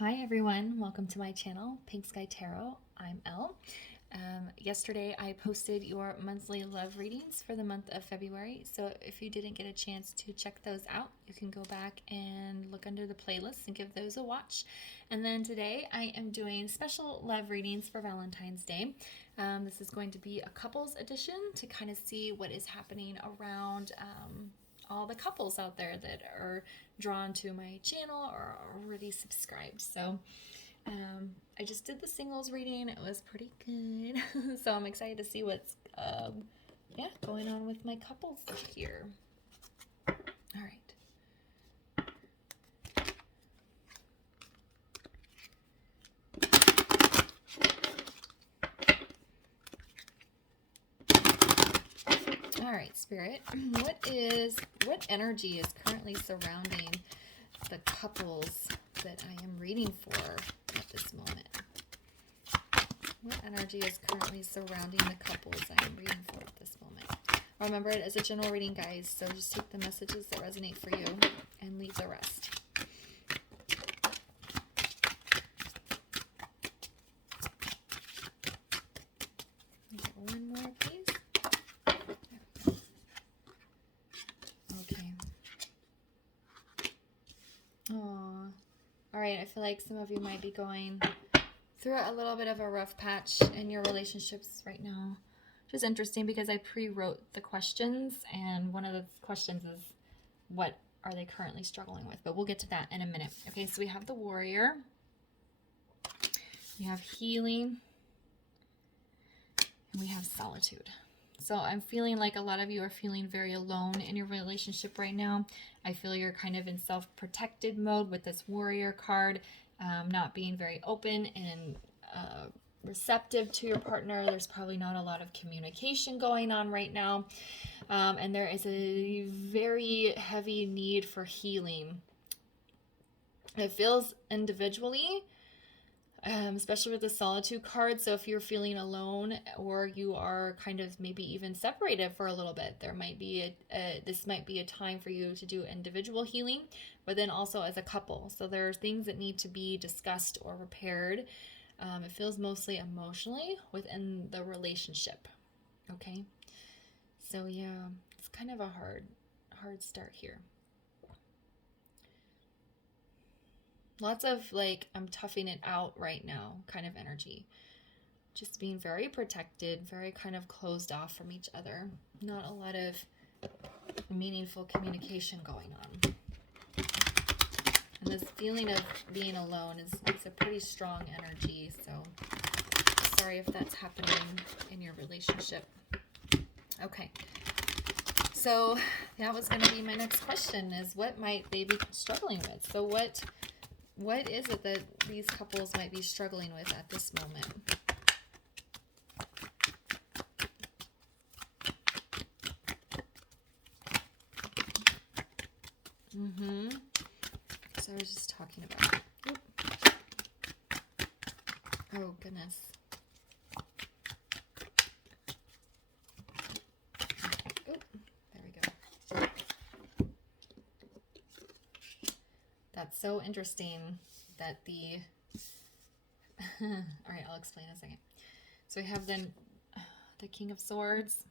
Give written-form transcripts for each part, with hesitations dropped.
Hi everyone, welcome to my channel, Pink Sky Tarot. I'm Elle. Yesterday I posted your monthly love readings for the month of February, so if you didn't get a chance to check those out, you can go back and look under the playlist and give those a watch. And then today I am doing special love readings for Valentine's Day. This is going to be a couples edition to kind of see what is happening around all the couples out there that are drawn to my channel or are already subscribed. So I just did the singles reading. It was pretty good. So I'm excited to see what's going on with my couples here. All right. All right, Spirit, what energy is currently surrounding the couples that I am reading for at this moment? What energy is currently surrounding the couples I am reading for at this moment? Remember, it is a general reading, guys, so just take the messages that resonate for you and leave the rest. One more, please. Okay. Aww. All right, I feel like some of you might be going through a little bit of a rough patch in your relationships right now. Which is interesting because I pre-wrote the questions, and one of the questions is, what are they currently struggling with? But we'll get to that in a minute. Okay, so we have the Warrior. We have Healing. And we have Solitude. So I'm feeling like a lot of you are feeling very alone in your relationship right now. I feel you're kind of in self-protected mode with this Warrior card, not being very open and receptive to your partner. There's probably not a lot of communication going on right now. And there is a very heavy need for healing. It feels individually, especially with the Solitude card. So if you're feeling alone, or you are kind of maybe even separated for a little bit, there might be this might be a time for you to do individual healing, but then also as a couple. So there are things that need to be discussed or repaired. It feels mostly emotionally within the relationship. Okay, so yeah, it's kind of a hard start here. Lots of like, I'm toughing it out right now kind of energy. Just being very protected, very kind of closed off from each other. Not a lot of meaningful communication going on. And this feeling of being alone is a pretty strong energy. So sorry if that's happening in your relationship. Okay. So that was going to be my next question, is what might they be struggling with? So what is it that these couples might be struggling with at this moment? So I was just talking about. Oh, goodness. Oh, there we go. That's so interesting that the... All right, I'll explain in a second. So we have then the King of Swords.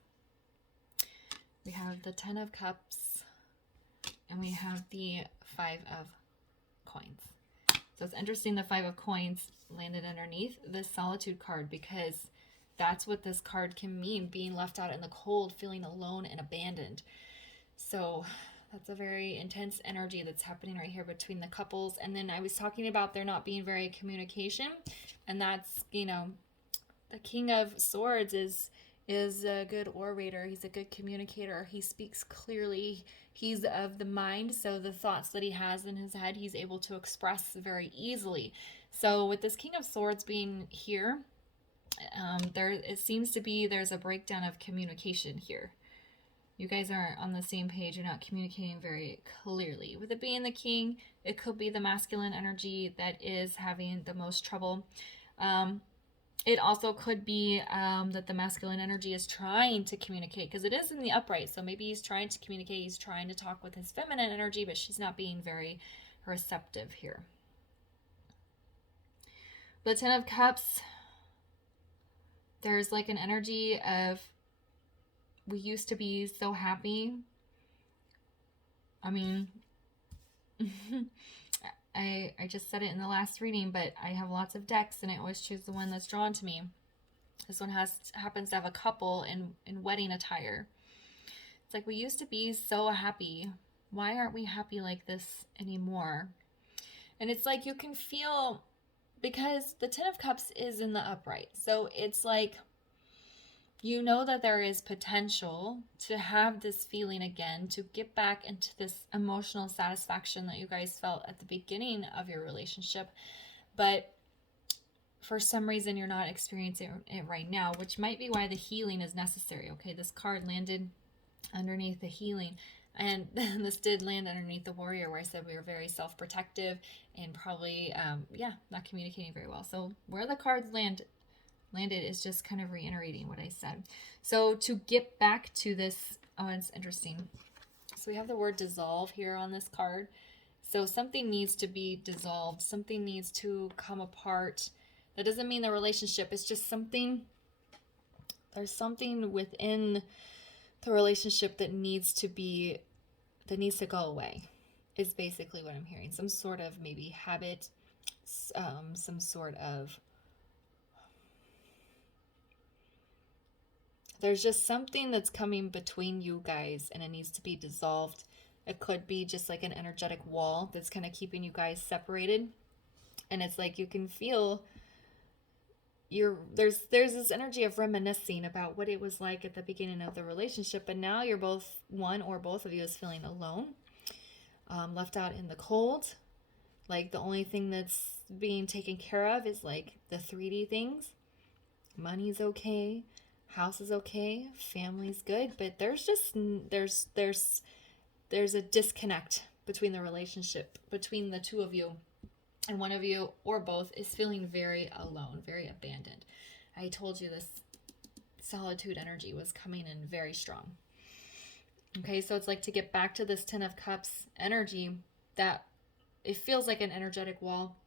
We have the Ten of Cups. And we have the Five of Coins. So it's interesting the Five of Coins landed underneath the Solitude card, because that's what this card can mean, being left out in the cold, feeling alone and abandoned. So that's a very intense energy that's happening right here between the couples. And then I was talking about there not being very communication, and that's, you know, the King of Swords is a good orator. He's a good communicator. He speaks clearly. He's of the mind, so the thoughts that he has in his head, he's able to express very easily. So with this King of Swords being here, it seems to be there's a breakdown of communication here. You guys aren't on the same page. You're not communicating very clearly. With it being the King, it could be the masculine energy that is having the most trouble. It also could be that the masculine energy is trying to communicate, because it is in the upright. So maybe he's trying to communicate. He's trying to talk with his feminine energy, but she's not being very receptive here. The Ten of Cups, there's like an energy of, we used to be so happy. I mean, I just said it in the last reading, but I have lots of decks and I always choose the one that's drawn to me. This one happens to have a couple in wedding attire. It's like, we used to be so happy. Why aren't we happy like this anymore? And it's like, you can feel, because the Ten of Cups is in the upright. So it's like, you know that there is potential to have this feeling again, to get back into this emotional satisfaction that you guys felt at the beginning of your relationship. But for some reason, you're not experiencing it right now, which might be why the healing is necessary. Okay, this card landed underneath the healing. And this did land underneath the warrior, where I said we were very self-protective and probably, not communicating very well. So where the cards landed is just kind of reiterating what I said. So to get back to this, it's interesting. So we have the word dissolve here on this card. So something needs to be dissolved. Something needs to come apart. That doesn't mean the relationship. It's just something, there's something within the relationship that needs to go away, is basically what I'm hearing. Some sort of maybe habit, some sort of, there's just something that's coming between you guys and it needs to be dissolved. It could be just like an energetic wall that's kind of keeping you guys separated. And it's like, you can feel there's this energy of reminiscing about what it was like at the beginning of the relationship, but now you're both, one or both of you is feeling alone, left out in the cold. Like the only thing that's being taken care of is like the 3D things. Money's okay, house is okay, family's good, but there's just there's a disconnect between the relationship, between the two of you. And one of you or both is feeling very alone, very abandoned. I told you this solitude energy was coming in very strong. Okay, so it's like, to get back to this Ten of Cups energy, that it feels like an energetic wall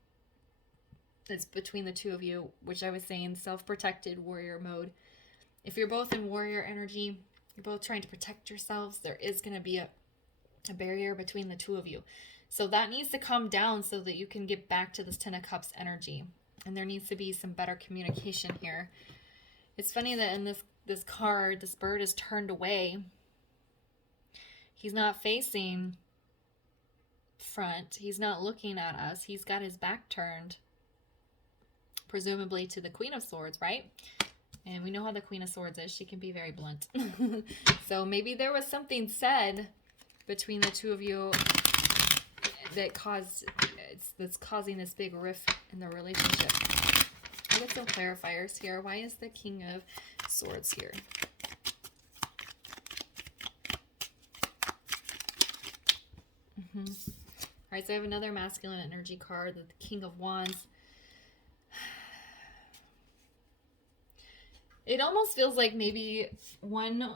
that's between the two of you, which I was saying, self-protected warrior mode. If you're both in warrior energy, you're both trying to protect yourselves, there is going to be a barrier between the two of you. So that needs to come down so that you can get back to this Ten of Cups energy. And there needs to be some better communication here. It's funny that in this card, this bird is turned away. He's not facing front. He's not looking at us. He's got his back turned, presumably to the Queen of Swords, right? And we know how the Queen of Swords is. She can be very blunt. So maybe there was something said between the two of you that's causing this big rift in the relationship. I'll get some clarifiers here. Why is the King of Swords here? All right, so I have another masculine energy card, the King of Wands. It almost feels like maybe one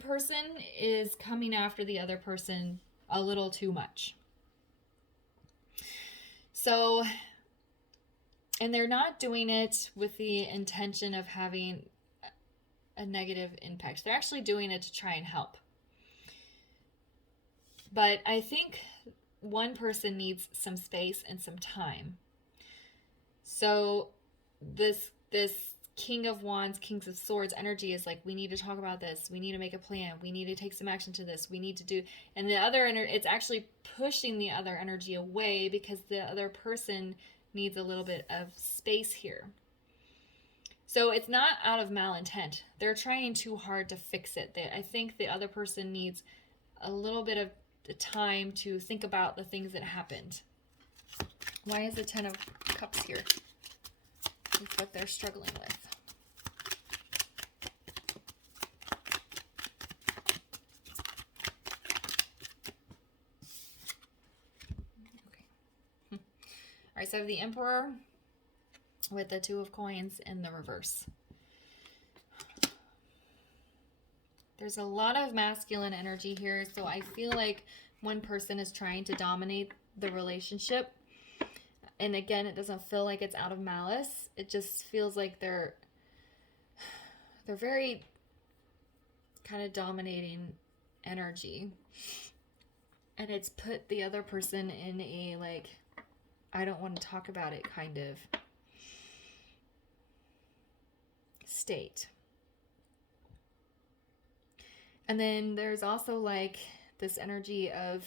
person is coming after the other person a little too much. So, and they're not doing it with the intention of having a negative impact. They're actually doing it to try and help. But I think one person needs some space and some time. So this King of Wands, Kings of Swords energy is like, we need to talk about this. We need to make a plan. We need to take some action to this. We need to do, and the other it's actually pushing the other energy away because the other person needs a little bit of space here. So it's not out of malintent. They're trying too hard to fix it. I think the other person needs a little bit of time to think about the things that happened. Why is the Ten of Cups here? It's what they're struggling with. All right, so I have the Emperor with the Two of Coins in the reverse. There's a lot of masculine energy here, so I feel like one person is trying to dominate the relationship. And again, it doesn't feel like it's out of malice. It just feels like they're very kind of dominating energy. And it's put the other person in a like, I don't want to talk about it kind of state. And then there's also like this energy of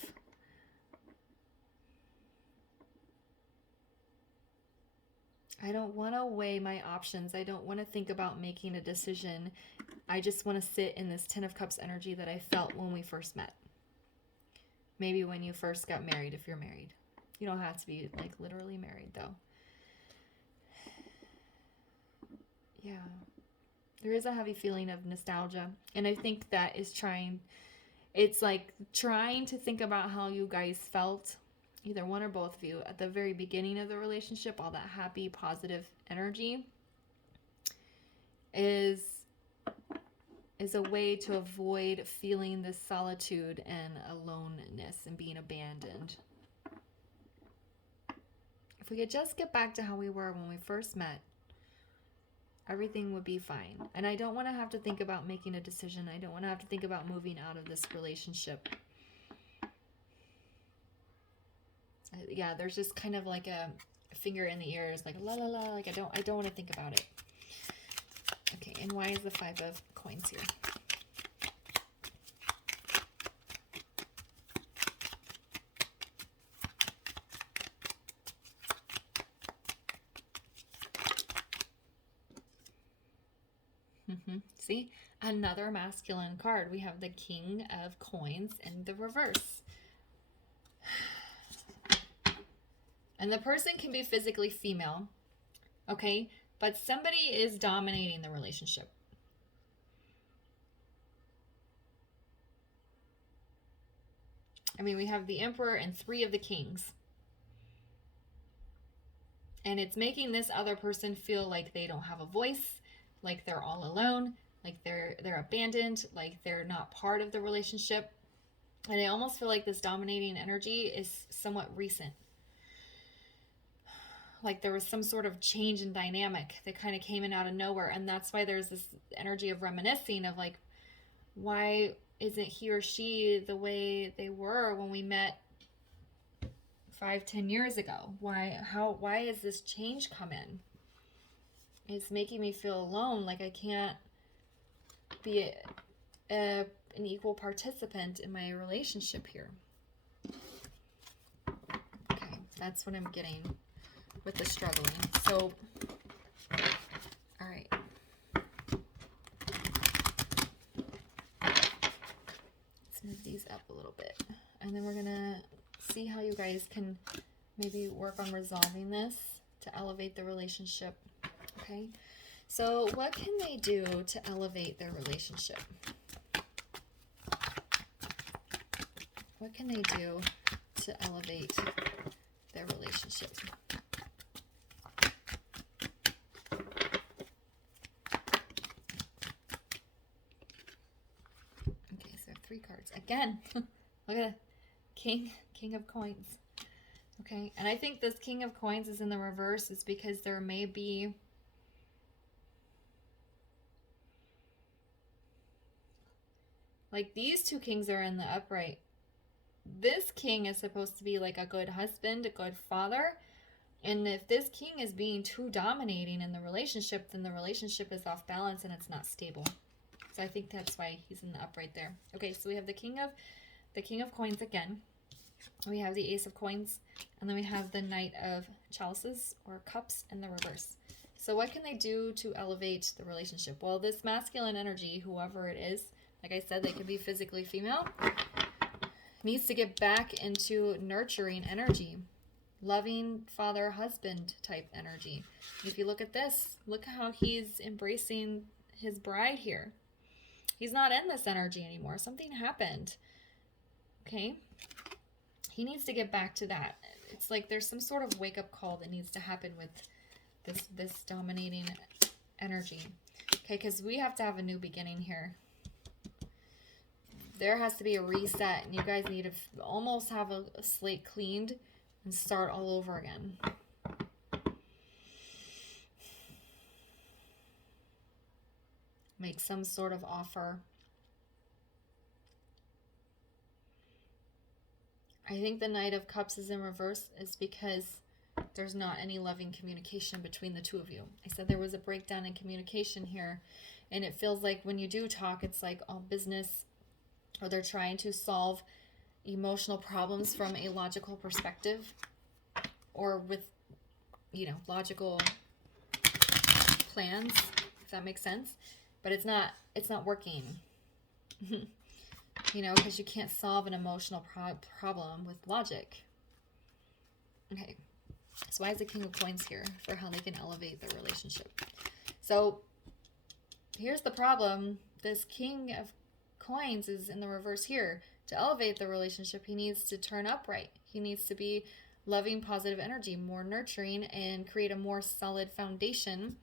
I don't want to weigh my options. I don't want to think about making a decision. I just want to sit in this Ten of Cups energy that I felt when we first met. Maybe when you first got married, if you're married. You don't have to be like literally married though. Yeah. There is a heavy feeling of nostalgia. And I think that is it's like trying to think about how you guys felt, either one or both of you, at the very beginning of the relationship, all that happy, positive energy is a way to avoid feeling this solitude and aloneness and being abandoned. If we could just get back to how we were when we first met, everything would be fine. And I don't want to have to think about making a decision. I don't want to have to think about moving out of this relationship. Yeah, there's just kind of like a finger in the ears, like la la la, like I don't want to think about it. Okay, and why is the Five of Coins here? See, another masculine card. We have the King of Coins in the reverse. And the person can be physically female, okay? But somebody is dominating the relationship. I mean, we have the Emperor and 3 of the Kings. And it's making this other person feel like they don't have a voice, like they're all alone, like they're abandoned, like they're not part of the relationship. And I almost feel like this dominating energy is somewhat recent. Like there was some sort of change in dynamic that kind of came in out of nowhere. And that's why there's this energy of reminiscing of like, why isn't he or she the way they were when we met 5-10 years ago? Why is this change come in? It's making me feel alone, like I can't be an equal participant in my relationship here. Okay, that's what I'm getting with the struggling. So, all right. Let's move these up a little bit. And then we're going to see how you guys can maybe work on resolving this to elevate the relationship. Okay, so what can they do to elevate their relationship? What can they do to elevate their relationship? Okay, so 3 cards. Again, look at the King of Coins. Okay, and I think this King of Coins is in the reverse is because there may be like these 2 kings are in the upright. This king is supposed to be like a good husband, a good father. And if this king is being too dominating in the relationship, then the relationship is off balance and it's not stable. So I think that's why he's in the upright there. Okay, so we have the King of Coins again. We have the Ace of Coins, and then we have the Knight of Chalices or Cups in the reverse. So what can they do to elevate the relationship? Well, this masculine energy, whoever it is, like I said, they could be physically female, needs to get back into nurturing energy, loving father, husband type energy. If you look at this, look how he's embracing his bride here. He's not in this energy anymore. Something happened. Okay? He needs to get back to that. It's like there's some sort of wake-up call that needs to happen with this dominating energy. Okay, because we have to have a new beginning here. There has to be a reset, and you guys need to almost have a slate cleaned and start all over again. make some sort of offer. I think the Knight of Cups is in reverse is because there's not any loving communication between the two of you. I said there was a breakdown in communication here, and it feels like when you do talk, it's like all business, or they're trying to solve emotional problems from a logical perspective, or with, you know, logical plans, if that makes sense. But it's not working. You know, because you can't solve an emotional problem with logic. Okay. So why is the King of Coins here? For how they can elevate their relationship. So here's the problem. This King of Coins is in the reverse here. To elevate the relationship, he needs to turn upright. He needs to be loving, positive energy, more nurturing, and create a more solid foundation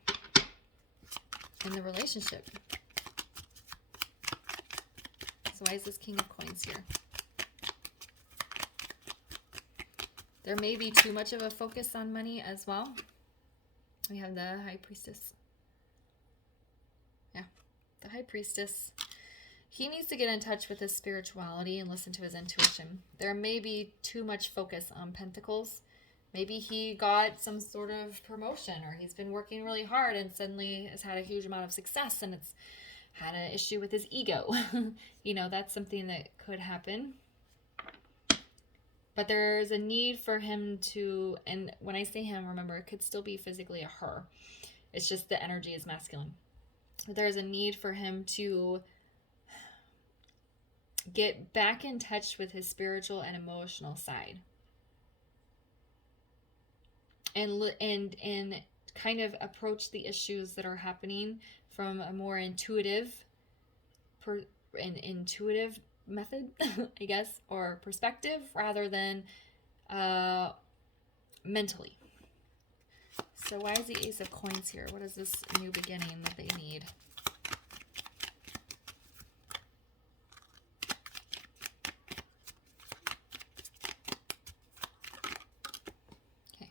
in the relationship. So why is this King of Coins here? There may be too much of a focus on money as well. We have the High Priestess. Yeah, the High Priestess. He needs to get in touch with his spirituality and listen to his intuition. There may be too much focus on Pentacles. Maybe he got some sort of promotion, or he's been working really hard and suddenly has had a huge amount of success and it's had an issue with his ego. You know, that's something that could happen. But there's a need for him to, and when I say him, remember, it could still be physically a her. It's just the energy is masculine. There's a need for him to get back in touch with his spiritual and emotional side. And kind of approach the issues that are happening from a more intuitive method, I guess, or perspective, rather than mentally. So why is the Ace of Coins here? What is this new beginning that they need? Okay.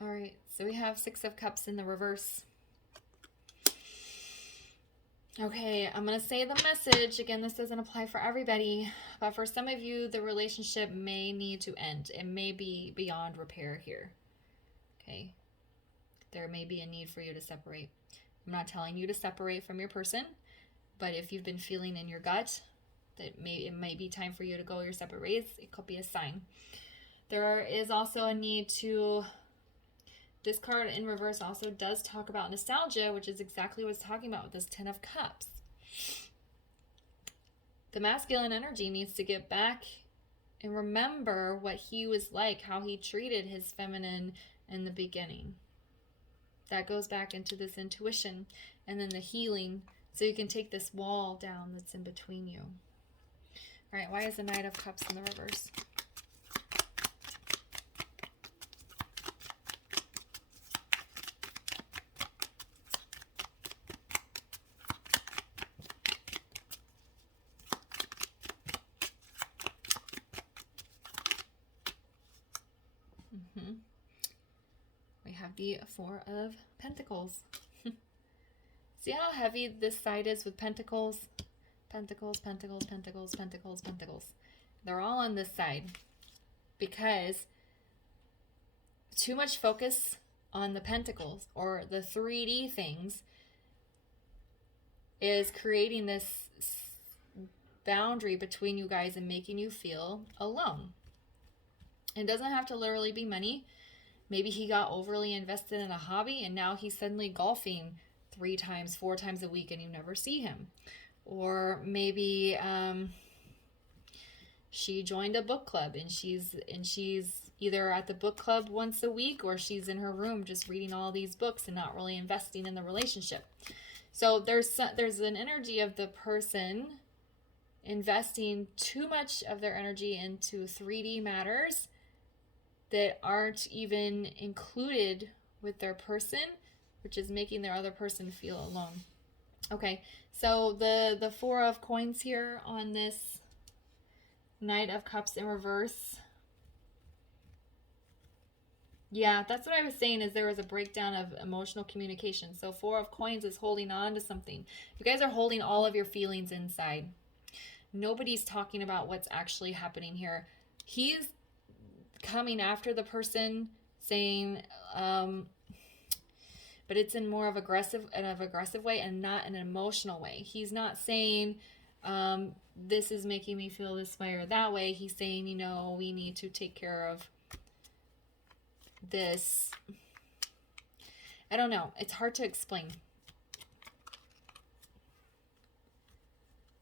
All right. So we have Six of Cups in the reverse. Okay, I'm going to say the message. Again, this doesn't apply for everybody, but for some of you, the relationship may need to end. It may be beyond repair here. Okay, there may be a need for you to separate. I'm not telling you to separate from your person, but if you've been feeling in your gut that it may be time for you to go your separate ways, it could be a sign. There is also a need to... This card in reverse also does talk about nostalgia, which is exactly what it's talking about with this Ten of Cups. The masculine energy needs to get back and remember what he was like, how he treated his feminine in the beginning. That goes back into this intuition and then the healing, so you can take this wall down that's in between you. All right, why is the Knight of Cups in the reverse? We have the Four of Pentacles. See how heavy this side is with Pentacles? Pentacles, Pentacles, Pentacles, Pentacles, Pentacles. They're all on this side because too much focus on the Pentacles or the 3D things is creating this boundary between you guys and making you feel alone. It doesn't have to literally be money. Maybe he got overly invested in a hobby and now he's suddenly golfing 3 times, 4 times a week and you never see him. Or maybe she joined a book club and she's either at the book club once a week or she's in her room just reading all these books and not really investing in the relationship. So there's an energy of the person investing too much of their energy into 3D matters that aren't even included with their person, which is making their other person feel alone. Okay, so the Four of Coins here on this Knight of Cups in reverse. Yeah, that's what I was saying, is there was a breakdown of emotional communication. So Four of Coins is holding on to something. You guys are holding all of your feelings inside. Nobody's talking about what's actually happening here. He's coming after the person, saying, but it's in more of an aggressive way and not an emotional way. He's not saying, this is making me feel this way or that way. He's saying, you know, we need to take care of this. I don't know. It's hard to explain.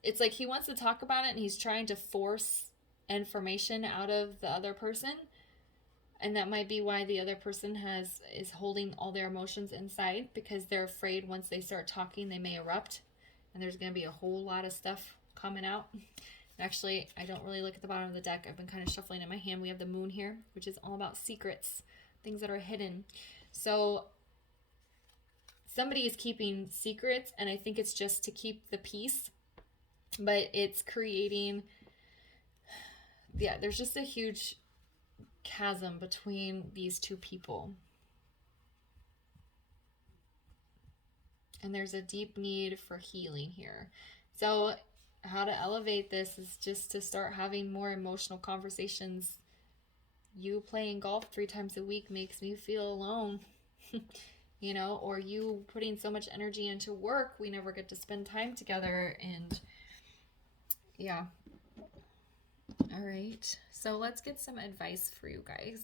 It's like he wants to talk about it and he's trying to force information out of the other person. And that might be why the other person is holding all their emotions inside, because they're afraid once they start talking, they may erupt. And there's going to be a whole lot of stuff coming out. Actually, I don't really look at the bottom of the deck. I've been kind of shuffling in my hand. We have the moon here, which is all about secrets, things that are hidden. So somebody is keeping secrets, and I think it's just to keep the peace. But it's creating, yeah, there's just a huge chasm between these two people. And there's a deep need for healing here. So how to elevate this is just to start having more emotional conversations. You playing golf 3 times a week makes me feel alone. You know, or you putting so much energy into work, we never get to spend time together. And yeah. All right. So let's get some advice for you guys.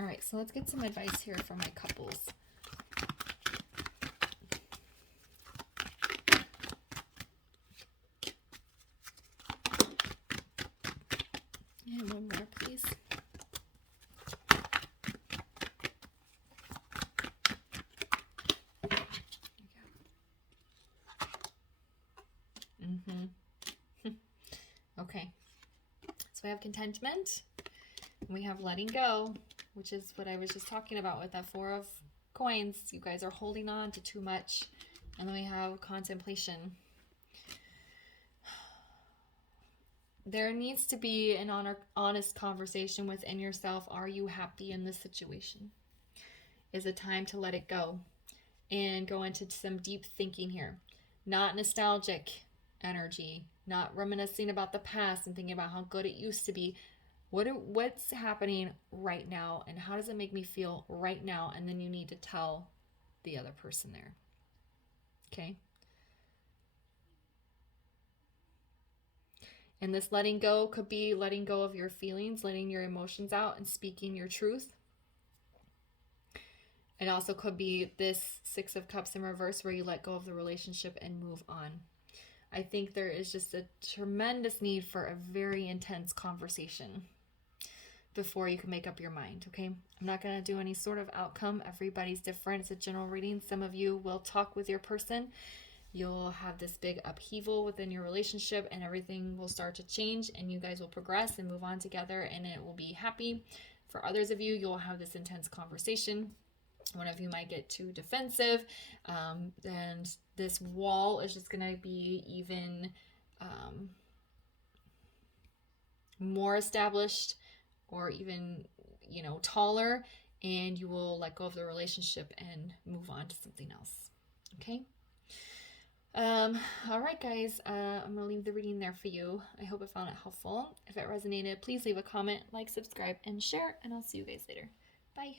All right, so let's get some advice here from my couples. And one more, please. Okay, so we have contentment, and we have letting go, which is what I was just talking about with that 4 of Coins. You guys are holding on to too much. And then we have contemplation. There needs to be an honest conversation within yourself. Are you happy in this situation? Is it time to let it go and go into some deep thinking here? Not nostalgic energy, not reminiscing about the past and thinking about how good it used to be. What's happening right now, and how does it make me feel right now? And then you need to tell the other person there. Okay? And this letting go could be letting go of your feelings, letting your emotions out and speaking your truth. It also could be this 6 of Cups in reverse, where you let go of the relationship and move on. I think there is just a tremendous need for a very intense conversation before you can make up your mind, okay? I'm not going to do any sort of outcome. Everybody's different. It's a general reading. Some of you will talk with your person. You'll have this big upheaval within your relationship, and everything will start to change, and you guys will progress and move on together, and it will be happy. For others of you, you'll have this intense conversation. One of you might get too defensive, and this wall is just going to be even more established, or even, taller, and you will let go of the relationship and move on to something else. Okay? All right, guys, I'm going to leave the reading there for you. I hope I found it helpful. If it resonated, please leave a comment, like, subscribe, and share, and I'll see you guys later. Bye.